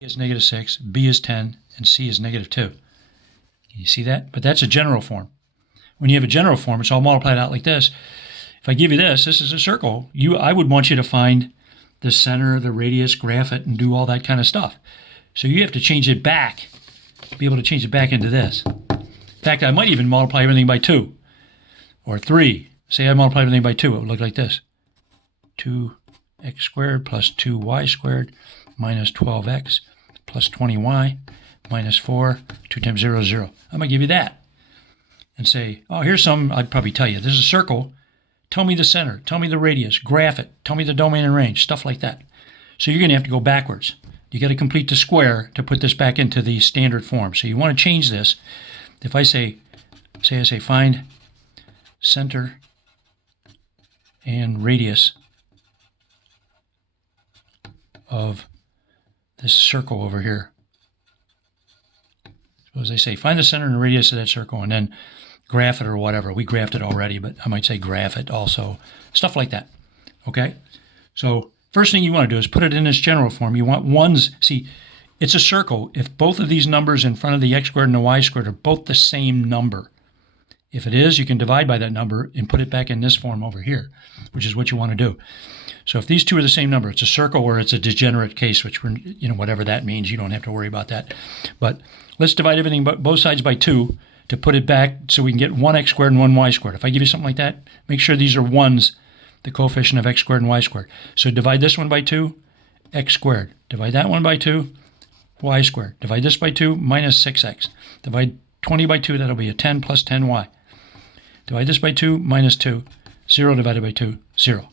is negative 6, B is 10, and C is negative 2. You see that? But that's a general form. When you have a general form, it's all multiplied out like this. If I give you this is a circle. I would want you to find the center, the radius, graph it, and do all that kind of stuff. So you have to change it back, be able to change it back into this. In fact, I might even multiply everything by 2 or 3. Say I multiply everything by 2. It would look like this. 2x squared plus 2y squared minus 12x plus 20y minus 4, 2 times 0 is 0. I'm going to give you that and say, oh, here's some, I'd probably tell you, this is a circle. Tell me the center, tell me the radius, graph it, tell me the domain and range, stuff like that. So you're going to have to go backwards. You got to complete the square to put this back into the standard form. So you want to change this. If I say find center and radius of this circle over here. Suppose they say find the center and radius of that circle and then graph it or whatever. We graphed it already, but I might say graph it also. Stuff like that. Okay? So first thing you want to do is put it in this general form. You want ones. See, it's a circle. If both of these numbers in front of the x squared and the y squared are both the same number, if it is, you can divide by that number and put it back in this form over here, which is what you want to do. So if these two are the same number, it's a circle or it's a degenerate case, which, whatever that means, you don't have to worry about that. But let's divide everything both sides by 2 to put it back so we can get 1x squared and 1y squared. If I give you something like that, make sure these are 1s, the coefficient of x squared and y squared. So divide this one by 2, x squared. Divide that one by 2, y squared. Divide this by 2, minus 6x. Divide 20 by 2, that'll be a 10 plus 10y. Divide this by 2, minus 2. 0 divided by 2, 0.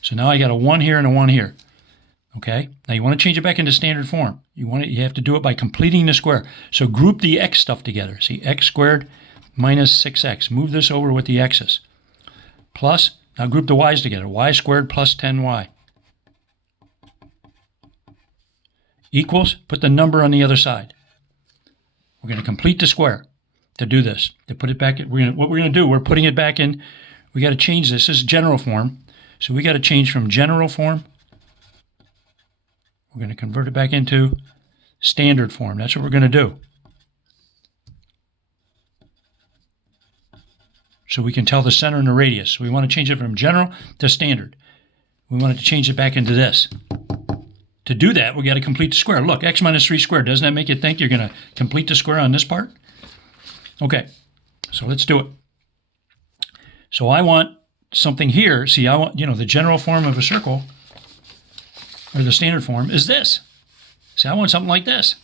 So now I got a 1 here and a 1 here. Okay? Now you want to change it back into standard form. You have to do it by completing the square. So group the x stuff together. See, x squared minus 6x. Move this over with the x's. Plus, now group the y's together. Y squared plus 10y. Equals, put the number on the other side. We're going to complete the square to do this. To put it back, what we're going to do, we're putting it back in. We got to change this. This is general form. So we got to change from general form. We're going to convert it back into standard form. That's what we're going to do. So we can tell the center and the radius. We want to change it from general to standard. We want to change it back into this. To do that, we got to complete the square. Look, x minus 3 squared. Doesn't that make you think you're going to complete the square on this part? Okay, so let's do it. So I want something here. See, I want, the general form of a circle, or the standard form, is this. See, I want something like this.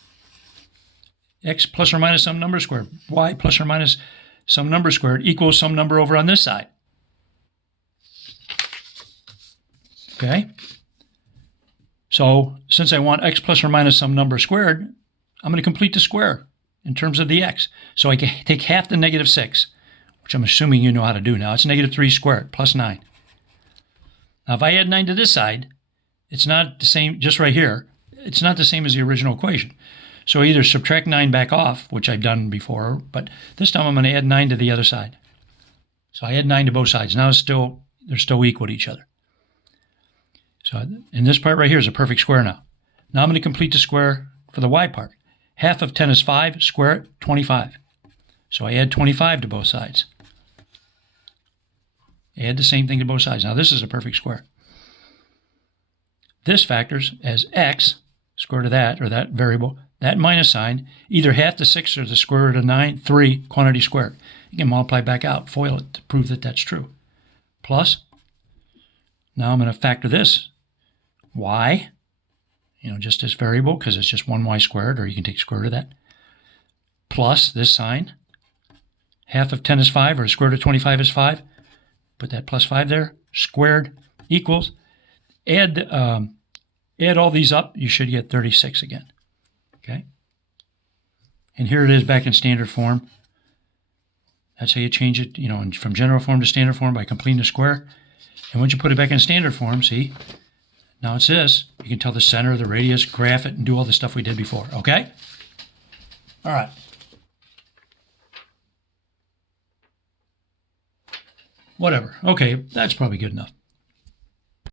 X plus or minus some number squared. Y plus or minus some number squared equals some number over on this side. Okay? So, since I want x plus or minus some number squared, I'm going to complete the square in terms of the x. So I can take half the negative 6, which I'm assuming you know how to do now. It's negative 3 squared plus 9. Now, if I add 9 to this side, it's not the same, just right here, it's not the same as the original equation. So I either subtract 9 back off, which I've done before, but this time I'm going to add 9 to the other side. So I add 9 to both sides. Now they're still equal to each other. So in this part right here is a perfect square now. Now I'm going to complete the square for the y part. Half of 10 is 5, square it, 25. So I add 25 to both sides. Add the same thing to both sides. Now this is a perfect square. This factors as x, square root of that, or that variable, that minus sign, either half the 6 or the square root of 9, 3, quantity squared. You can multiply back out, FOIL it to prove that that's true. Plus, now I'm going to factor this, y, just this variable, because it's just 1y squared, or you can take square root of that, plus this sign. Half of 10 is 5, or square root of 25 is 5. Put that plus 5 there, squared, equals. Add all these up, you should get 36 again. Okay? And here it is back in standard form. That's how you change it, from general form to standard form by completing the square. And once you put it back in standard form, see, now it's this. You can tell the center, the radius, graph it, and do all the stuff we did before. Okay? All right. Whatever. Okay, that's probably good enough.